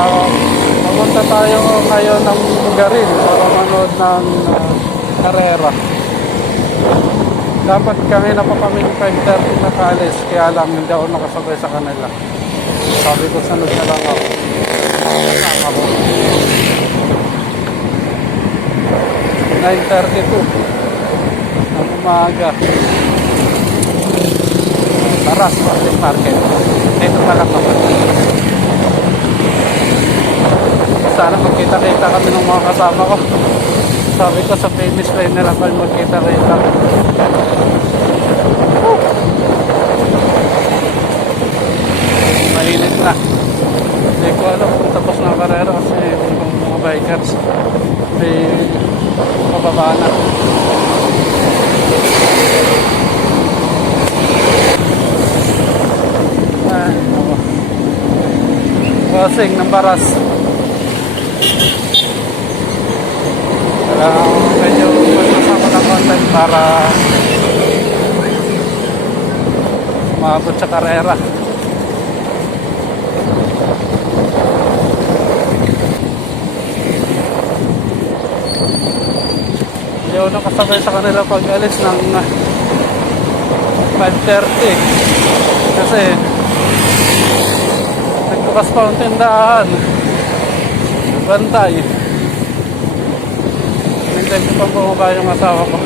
Papunta tayo ngayon ng Bugarin para manood ng karera. Dapat kami na pa kami 5:30 na kaalis, kaya lang hindi ako nakasabay sa kanila. Sabi ko sunod na lang ako. Kasama ko. 9:32 ng umaga. Taras Market. Dito pa lang ako. Sana magkita-kita kami ng mga kasama ko. Sabi ko sa famous line na lang magkita-kita. Mainit na. Hindi ko alam kung tapos na ang karera kasi yung mga bikers may mababa na. Ay, ako. Crossing ng Baras. Medyo masasama ng content para umabot sa karera. Hindi ako nakasabay sa kanila pag alis ng 5:30 kasi nagbukas pa ang tindahan, bantay. Hintay ko pang bumaba yung asawa ko.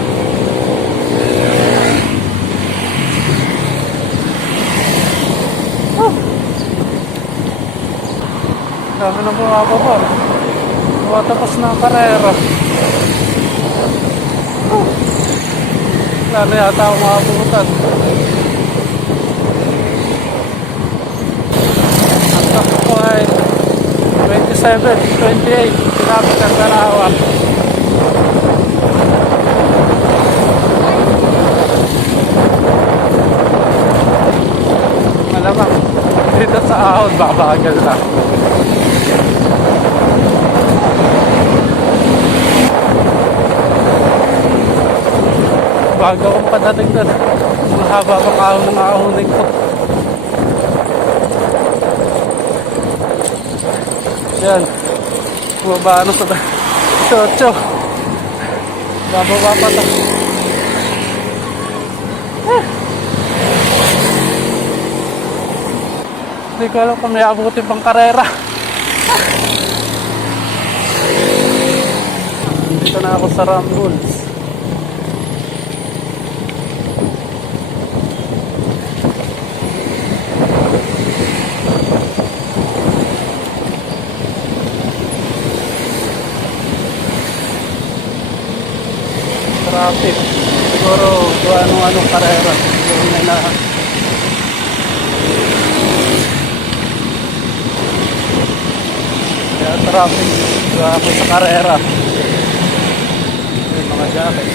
Dami na bumababa. Tapos na ang karera. Wala na yata akong makabutan. Ang takbo ko ay 27-28. Pinapit ang Tarawa. Malamang dito sa ahon babagal na. Bago akong padating doon. Mahaba pang ahon ng ahonin ko. Yan. Bumaba na sa 8. Bababa pa ito. Hindi ko alam kung may abutin pang karera. Dito na ako sa Rambuls. Traffic. Siguro anong karera. Siguro may na kaya traffic. Ako sa karera. May mga jacket.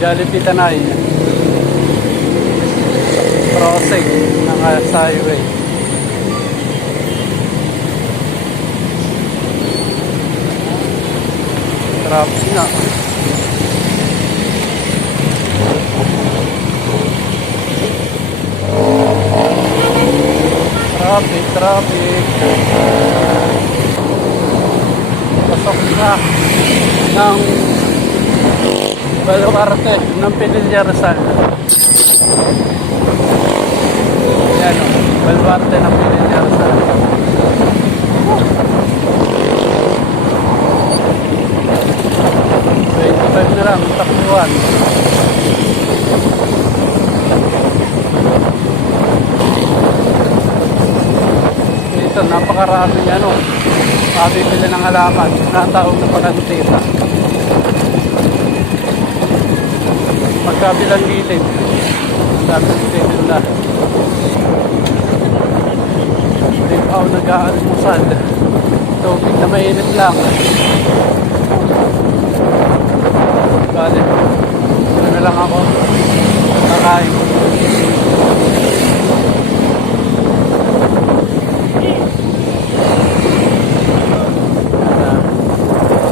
Jollibee Tanay. Crossing ng highway. Traffic na. Traffic. Pasok na ng Baluarte ng Pinilla Rizal. Yan o, Baluarte ng Pinilla Rizal. 25 na lang, takbuhan. Dito, napakaraming mabibili ng halaman na taong na pagkantita. Magkabilang gilid. Sabi dito na. Dito ako nag-aalmusal. Tubig na mainit lang. Bale, ano lang ako kakain.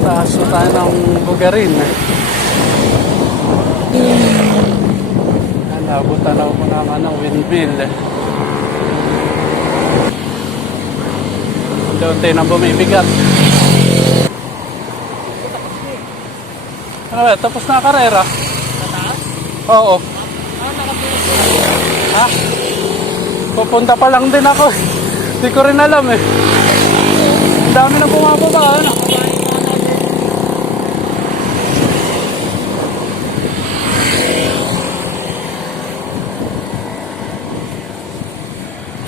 Taas na tayo ng Bugarin. Nabutan ako ng windmill. Unti-unti nang bumibigat. Ano ba? Tapos na karera? Mataas? Oo. Nakapilip ko. Ha? Pupunta pa lang din ako. Hindi ko rin alam eh. Ang dami na bumababa. Ano?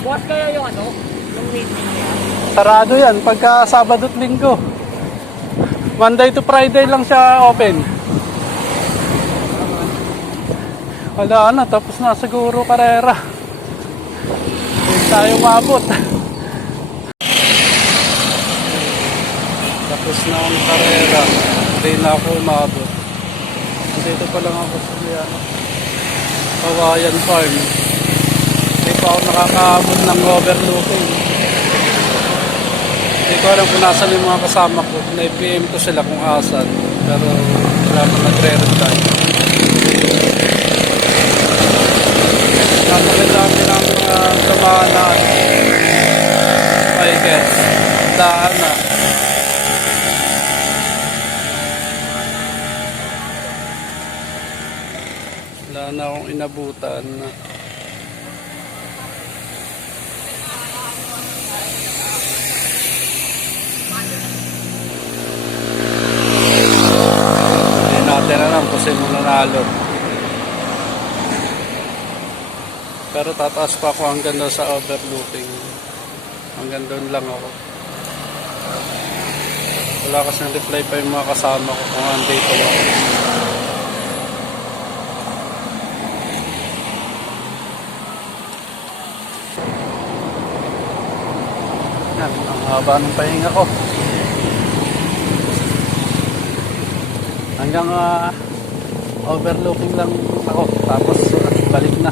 Bukas kaya yung yung meeting niya. Sarado yan pagka Sabado at Linggo. Monday to Friday lang siya open. Wala na, tapos na siguro karera. Hindi tayo maabot. Tapos na ang karera. Hindi na ako maabot. Dito pa lang ako sa Kawayan Farm. Hindi pa ako nakakaabot ng overlooking. Hindi ko alam kung nasan yung mga kasama ko. Na-PM ko sila kung asan. Pero wala pa nagre-reply. Napakadami ng mga tumahanan. Biker. Daan na. Wala na akong inabutan na. Hindi natin alam kung sino nanalo. Pero tataas pa ako hanggang doon sa overlooking. Hanggang doon lang ako. Wala kasing reply pa yung mga kasama ko kung andito lang. Yan, ang haba ng pahinga ko. Hanggang overlooking lang ako. Tapos balik na.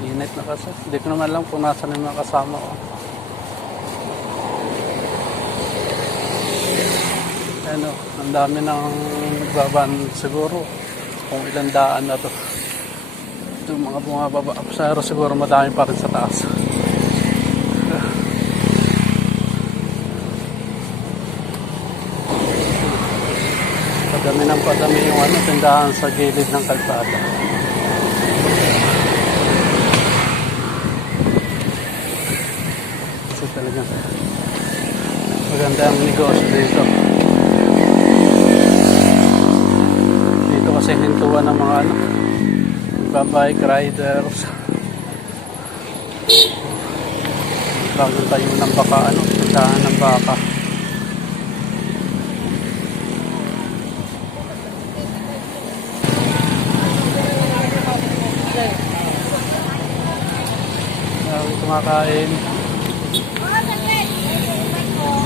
Init na kasi. Hindi ko naman alam kung nasan yung mga kasama ko. Ano, ang dami ng nagbaban siguro. Kung ilang daan na to. Ito mga bumababa. Pero siguro madami pa rin sa taas. Padami ng padami yung tindahan sa gilid ng kalsada. Kasi talagang maganda ang negosyo dito. Dito kasi hintuan ng mga bike riders. Bagong tayo ng baka, tindahan ng baka. Dami kumakain.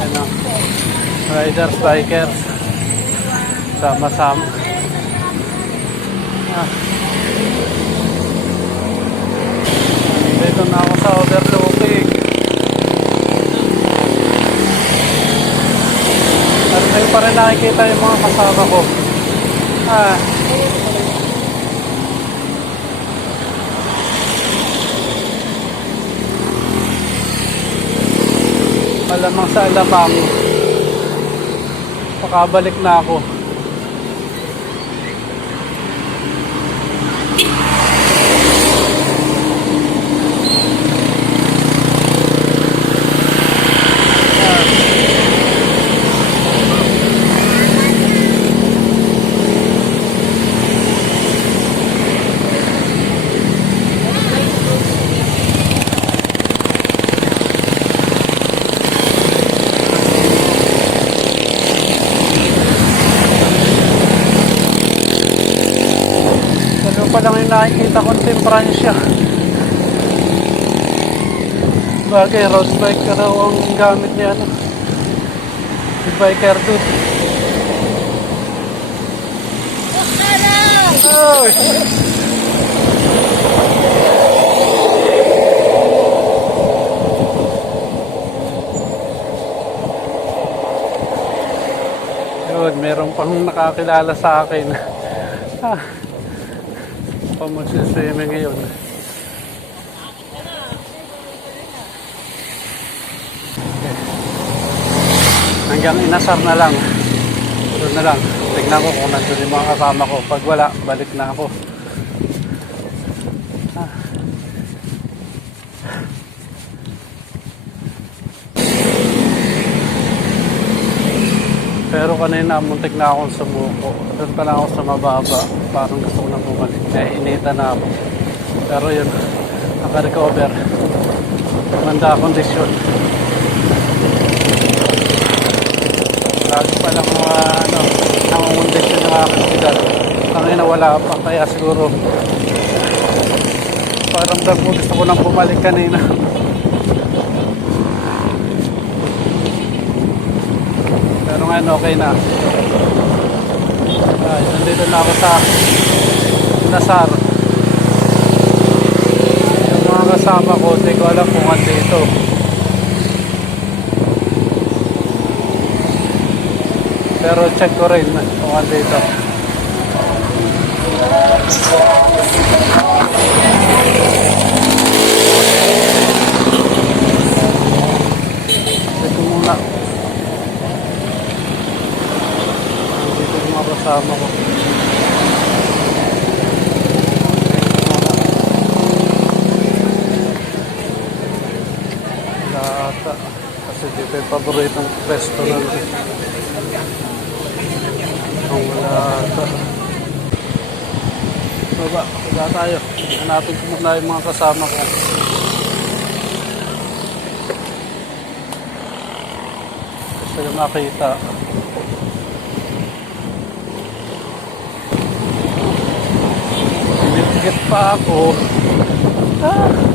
Ano, riders, bikers. Sama-sama. Dito na ako sa overlooking. Pero ngayon pa rin nakikita yung mga kasama ko. Malamang sa alamang pakabalik na ako. Pa lang yung nakikita kong temperansya. Bagay, road bike ka raw ang gamit niya, yung biker dude. Oh! Yun, meron pang nakakilala sa akin. pa magsiswimming ngayon. Okay. Hanggang inasar na lang. Doon na lang. Tignan ko kung nandun yung mga kasama ko. Pag wala, balik na ako. Pero kanina, muntik na akong sumuko. Doon pa lang ako sa mababa. Parang gusto ko na bumalik. Eh, inita na ako. Pero yun, naka-recover. Manda kondisyon. Lagi pa lang mga, nakakondisyon ng aking edad. Kanina wala pa, kaya siguro parang gusto ko nang bumalik kanina. Pero ngayon okay na. Ay, nandito na ako sa Nasar. Yung mga kasama ko, hindi ko alam kung andito. Pero check ko rin kung andito. Check ko muna. Andito yung mga kasama ko. Lata. Kasi dito yung paboritong restaurant. Ang lata. Baba, wala tayo. Hanapin ko muna yung mga kasama ko. Gusto yung makita. Binibigit pa ako. Ah!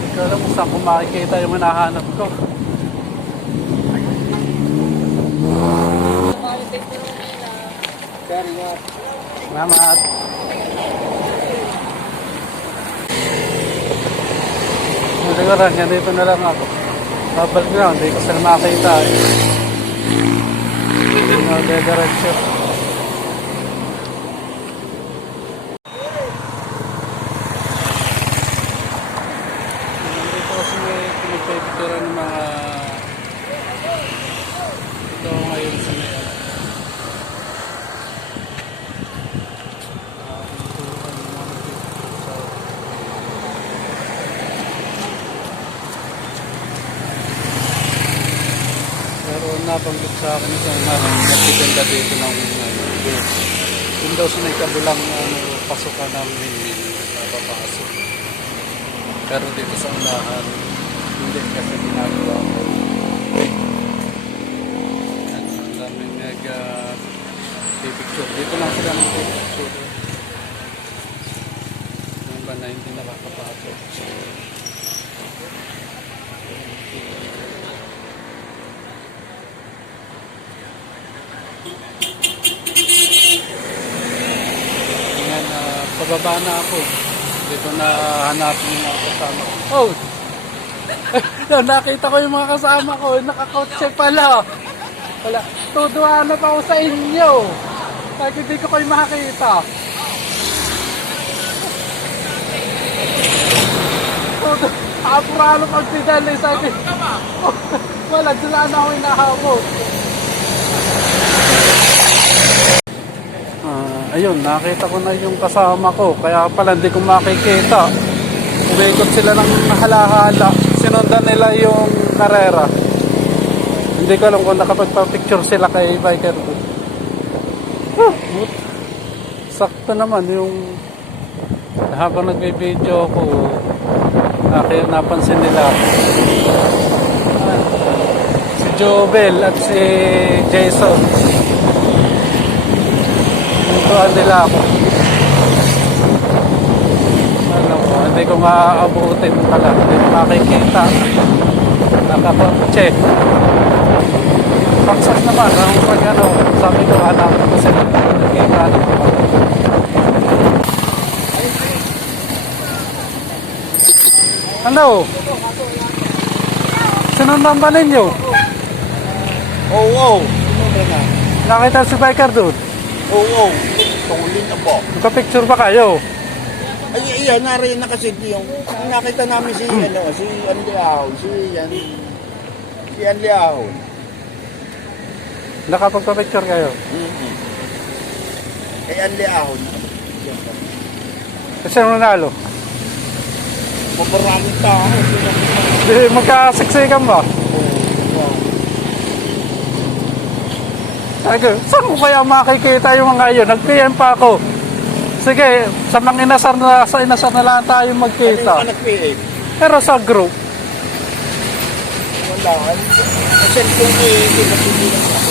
Hindi ko alam kung saan ko makikita yung hinahanap ko. Salamat. Siguro, ganito na lang ako. Babalik na, hindi ko sila makita. Hindi na diretso. Nandito kasi may pinagpipitira ng mga ito ngayon sa ngayon. Pero nabanggit sa akin ito na nagtitinda dito ng goods. Yung daw sa may kabilang pasukan ng papasok. Pero dito sa unahan, hindi kasi ginagawa ko. At ang daming nag-picture. Dito lang sila nag-picture. Yung ba na hindi nakakapasok. Ngayon, pababa na ako. Dito na hanapin yung mga kasama ko. Oh! Nakita ko yung mga kasama ko. Nakakotse pala. Wala. Tuduhan na pa ako sa inyo. Kahit hindi ko kayo makakita. Apuralo pagpidal eh. Sabi, wala, dyan na ako inahabot. Ayun, nakita ko na yung kasama ko. Kaya pala hindi ko makikita. Umikot sila ng hala-hala. Sinundan nila yung karera. Hindi ko alam kung nakapagpa-picture sila kay biker ko. Sakto naman yung habang nagbe-video ko, napansin nila si Jobel at si Jason. Tuwan nila ako. Hindi ko maaabutin pala. Hindi ko makikita. Nakakotse. Paksas naman. Sabi ko, hanapin ko sila. Nakikita naman ako. Hello. Sinundan ba ninyo? Oo. Nakita si biker doon. Oo. Tungulin na po. Nagka-picture ba kayo? Ay, iyan, nariyan na kasi yung nakita namin si, si Andy Ahon, si Andy Ahon. Nakapagpa-picture kayo? Kay Andy Ahon. Kasi nanalo. Mabaraming tao. Di magkasiksikan ba? Saan ko kaya makikita yung mga yun? Nag-PM pa ako. Sige, sa mga inasar na lang tayo magkita. Ano nag-PA? Pero sa group, Wala. Kasi kung hindi masibilang ako.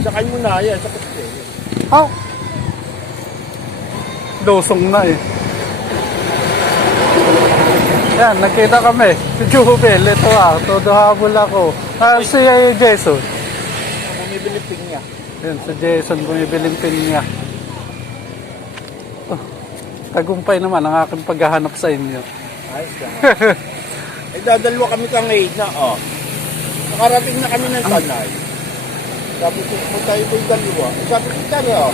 Sakay mo na yan, sakay mo. oh, dosong na eh. Yan, nakita kami. Si Jubel, ito todo habol ako. Si Jason. Bumibili ping niya. Yan, si Jason, bumibiling pin niya. Oh, tagumpay naman ang aking paghahanap sa inyo. Ayos lang. Ay, dadalwa kami kang ngayon na, nakarating na kami ng Tanay. Sabi ko, kung tayo ko'y dalawa. Sabi ko, tayo,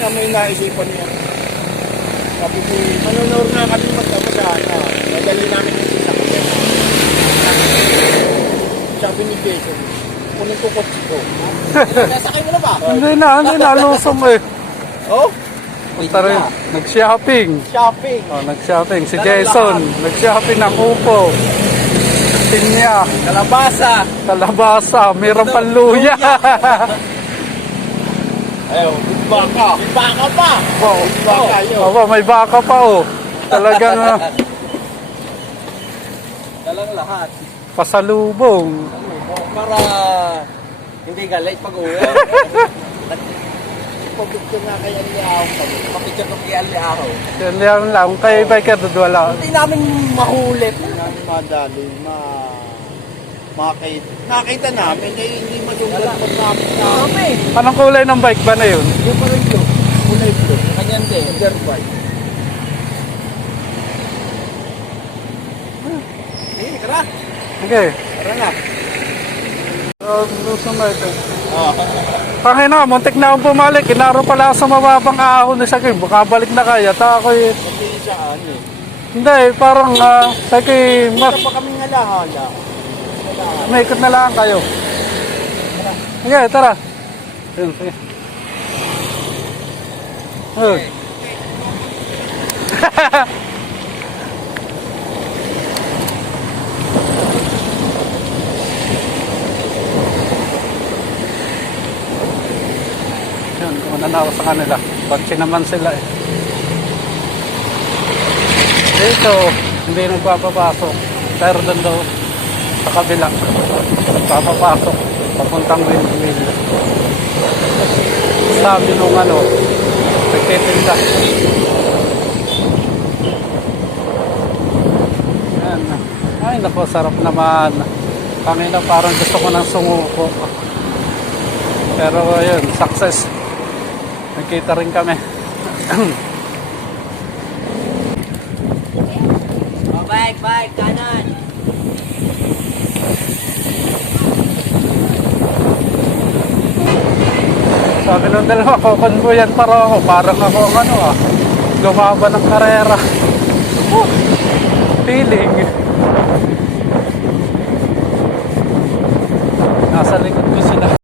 na may naisipan niya. Sabi ko, manunor na kami magkama. Madali namin yung sasakyan. Sabi ni Jason, kunin ko kotse ko. Nasakay mo na ba? Hindi na, lusong eh. Oh? Punta rin, nag-shopping. Shopping. Oh, nag-shopping. Si Jason, nag-shopping ng upo. Pinya, kalabasa, mayroong panluya. Ayaw, baka. Baka pa. Wow, Baka yun. may baka pa oh. Talagang Dalang lahat. pasalubong. Para hindi galit pag-uwi. Pagpicture nga kay Andy Ahon kami. Papicture ko kay Ali Araw. Yan lang, kay biker doon wala. Hindi namin mahulit. Madali, nakita namin, hindi madunggan pag namin namin. Anong kulay ng bike ba na yun? Yung pa rin blue. Kulay blue. Kanyan din. Dirt bike. Tara. Okay. Tara na. Lusong na ito. Ah. Pangina, muntik na akong bumalik. Inaro pala sa mababang ahon na siya. Bukabalik na kaya. Ta ako'y... Hindi siya ano. Hindi, parang... Taki, Hindi pa kami ngalahala. may ikot na lang kayo. Sige, tara. Ayun, sige. Ayun. Yun, kumanan ako sa kanila. Pagsi naman sila eh. Dito, hindi nagpapapasok. Pero doon daw, sa kabila, nagpapapasok. Papuntang windmill. Sabi nung nagtitinda. Yan. Ay, naku, sarap naman. Pangina, parang gusto ko ng sumuko. Pero ayun, success. Nagkita rin kami. Bike, kanan. Sabi nung dalawa, kukonvoyan para ako. Parang ako lumaban ng karera. Feeling. Nasa likod ko sila.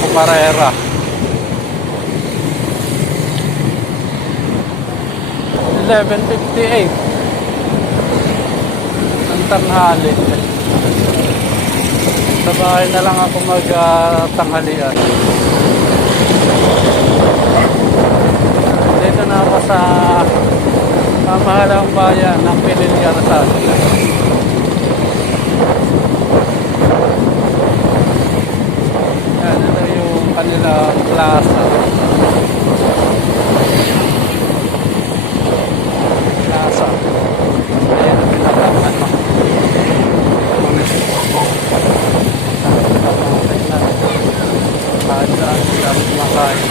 Pumarera. 11:58 ang tanghali. Sa bahay na lang ako mag-tanghalian. Dito na ako sa pamahalang bayan ng Pilipinas. Yan, ito yung kanilang plaza. Plaza. Ayan ang pinakaman mo. Kahit saan sila kumakain.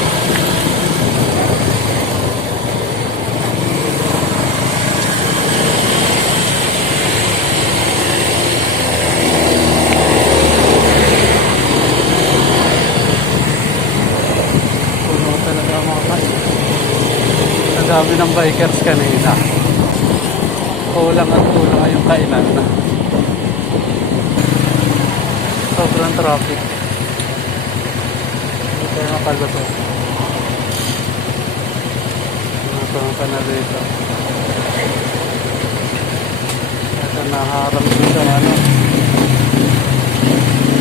Puno talaga ang mga kain. Ang dami ng bikers kanina. Kulang at kulang yung kainan na. Sobrang traffic. Hindi tayo makaluto. Natulong ka na dito. Ito naharap dito ano.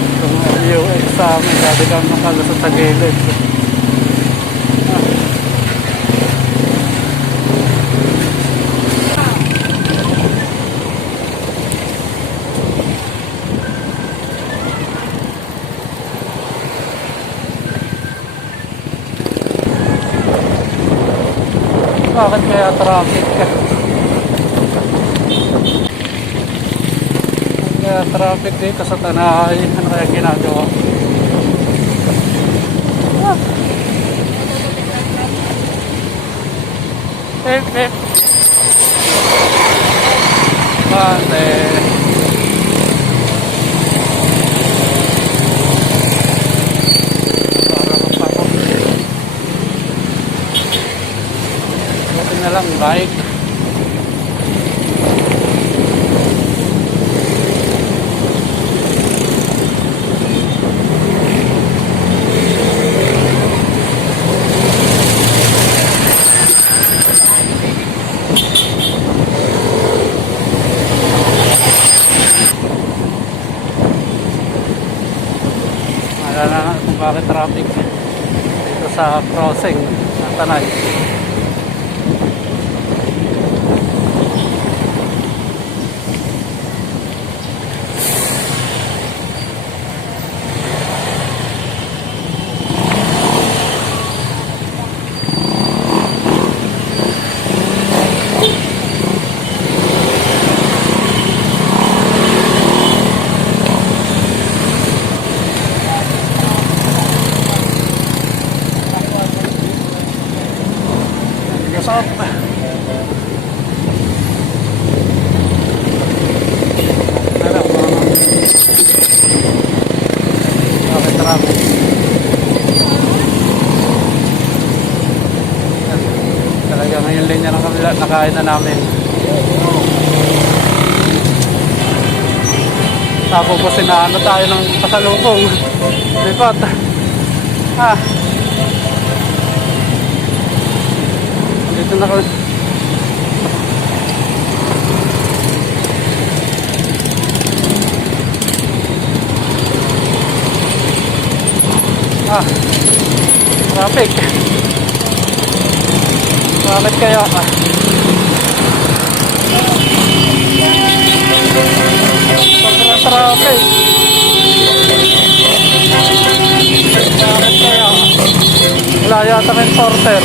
Itong LUX sa amin. Dati kang nakaluto sa gilid. Bakit kaya traffic ka? Kaya traffic dito sa Tanay. Ano kaya ginagawa? Ah. Pip. Bante. Na lang bike. Alala na kung bakit traffic dito sa crossing ng Tanay. Gasap. Bakit traffic? Talaga ngayon linya ng kabila, nakain na namin. Tapos po sinaano tayo ng pasalubong. Lipat. Dito na kami. Traffic. Bakit kaya? Sobrang traffic. Bakit kaya? Wala yata ng porter.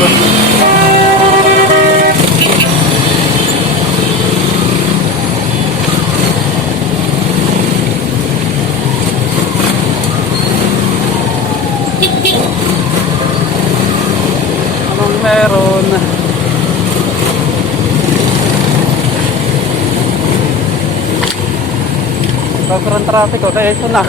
Anong meron? Sobrang traffic ko. Kaya ito na.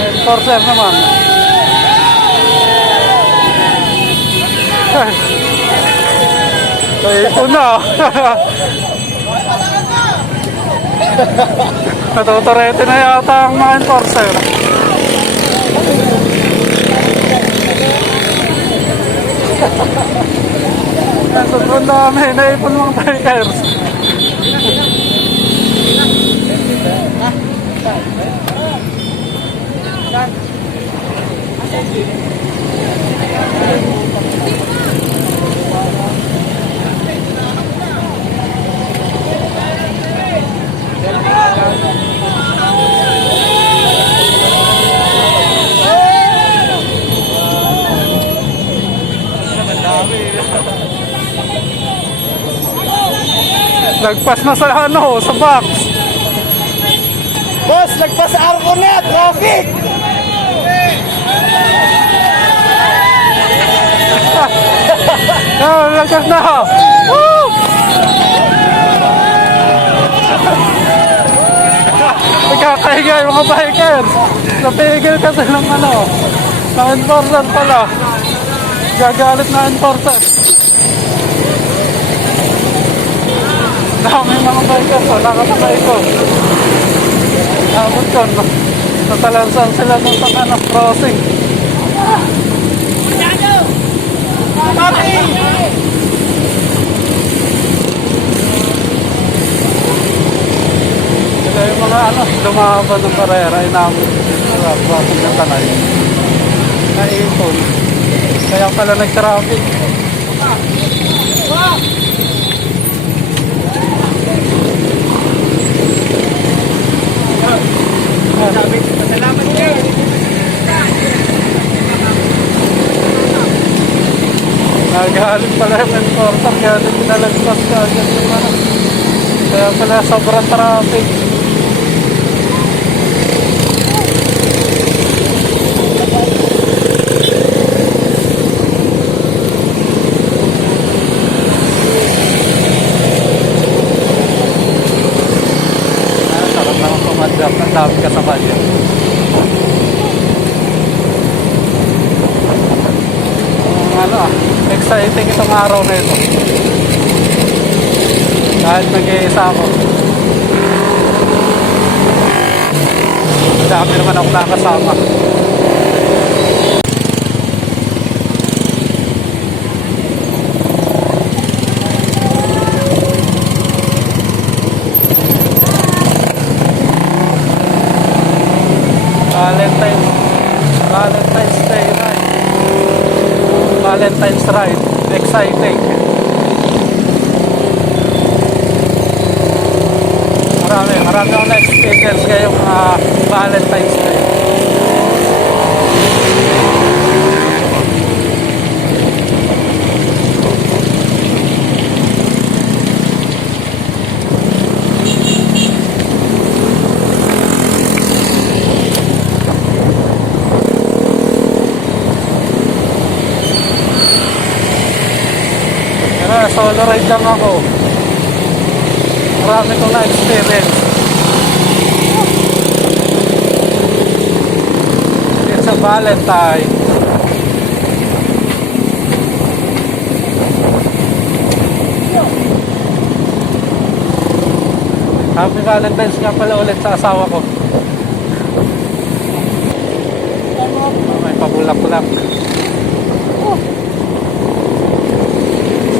Enforcer naman. Kaya ito na. Natuturete na yata ang mga enforcer. Sobrang dami, naipon mga bikers. Lagpas na sa ano, sa box. Boss, lagpas sa arko na! Traffic! Lagpas na. Woo! Nagkakahiga yung mga bikers. Napigil kasi ng ano, ng enforcer pala. Gagalit na enforcer. Dami mga bikers, wala ka pa ito. Abot ko, natalansan sila ng saka ng crossing. Sila yung mga ano, lumaban ng karera, inamin crossing ng tanay. Naipon. Kaya pala nag-traffic. Salamat kayo! Nagalit pala yung enforcer, kaya din pinalagpas ka agad yung ano. Kaya pala sobrang traffic. Sarap naman pumadap, ang dami kasama niya. Ano, exciting itong araw na ito. Kahit nag-iisa ako. Dami naman ako nakasama. Valentine's Day ride. Valentine's ride. Exciting. Marami akong na-experience ngayong Valentine's Day. Solo ride lang ako. Marami kong na-experience. It's a Valentine. Happy Valentine's nga pala ulit sa asawa ko. May pabulak-bulak.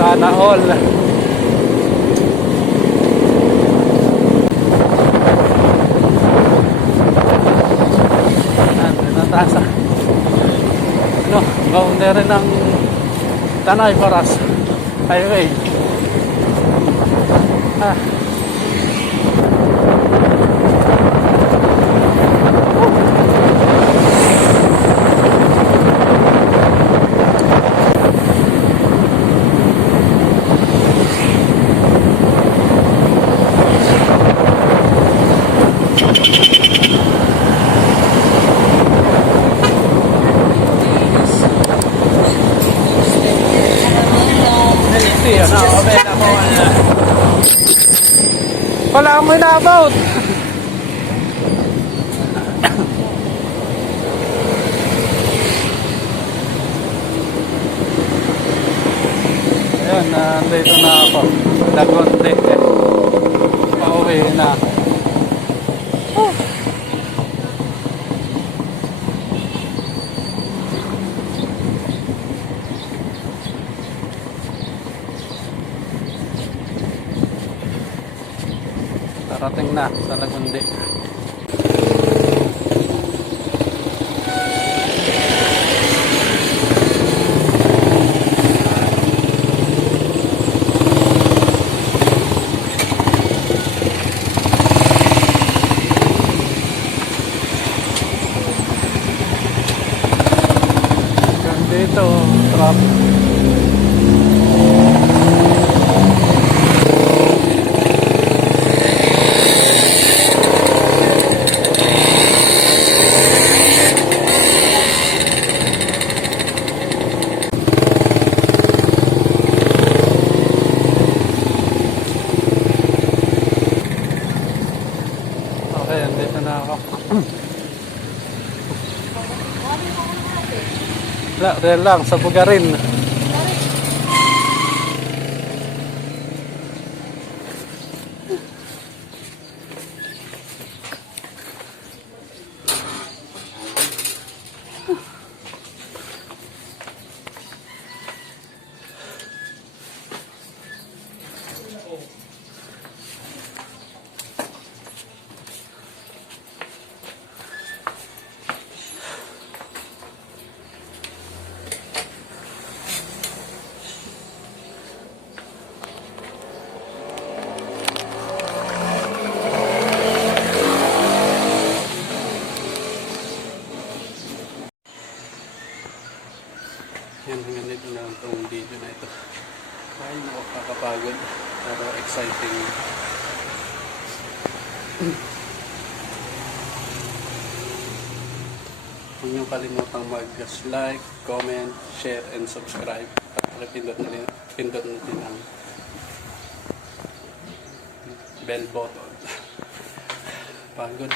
Sana all. Natasa. Ano, boundary ng Tanay Paras Highway. Wala mo inaabot. Ayan, nandito na ako. Lagonte. Pauwi na. Parating na sa Lagundi. Dito, traffic. Okay, andito na ako. Real lang, sa Bugarin. Yan, hanggang dito na lang itong video na ito. Ay, nakakapagod. Pero exciting. Huwag niyong kalimutang mag-like, comment, share, and subscribe. At pindot na din ang bell button. Pagod.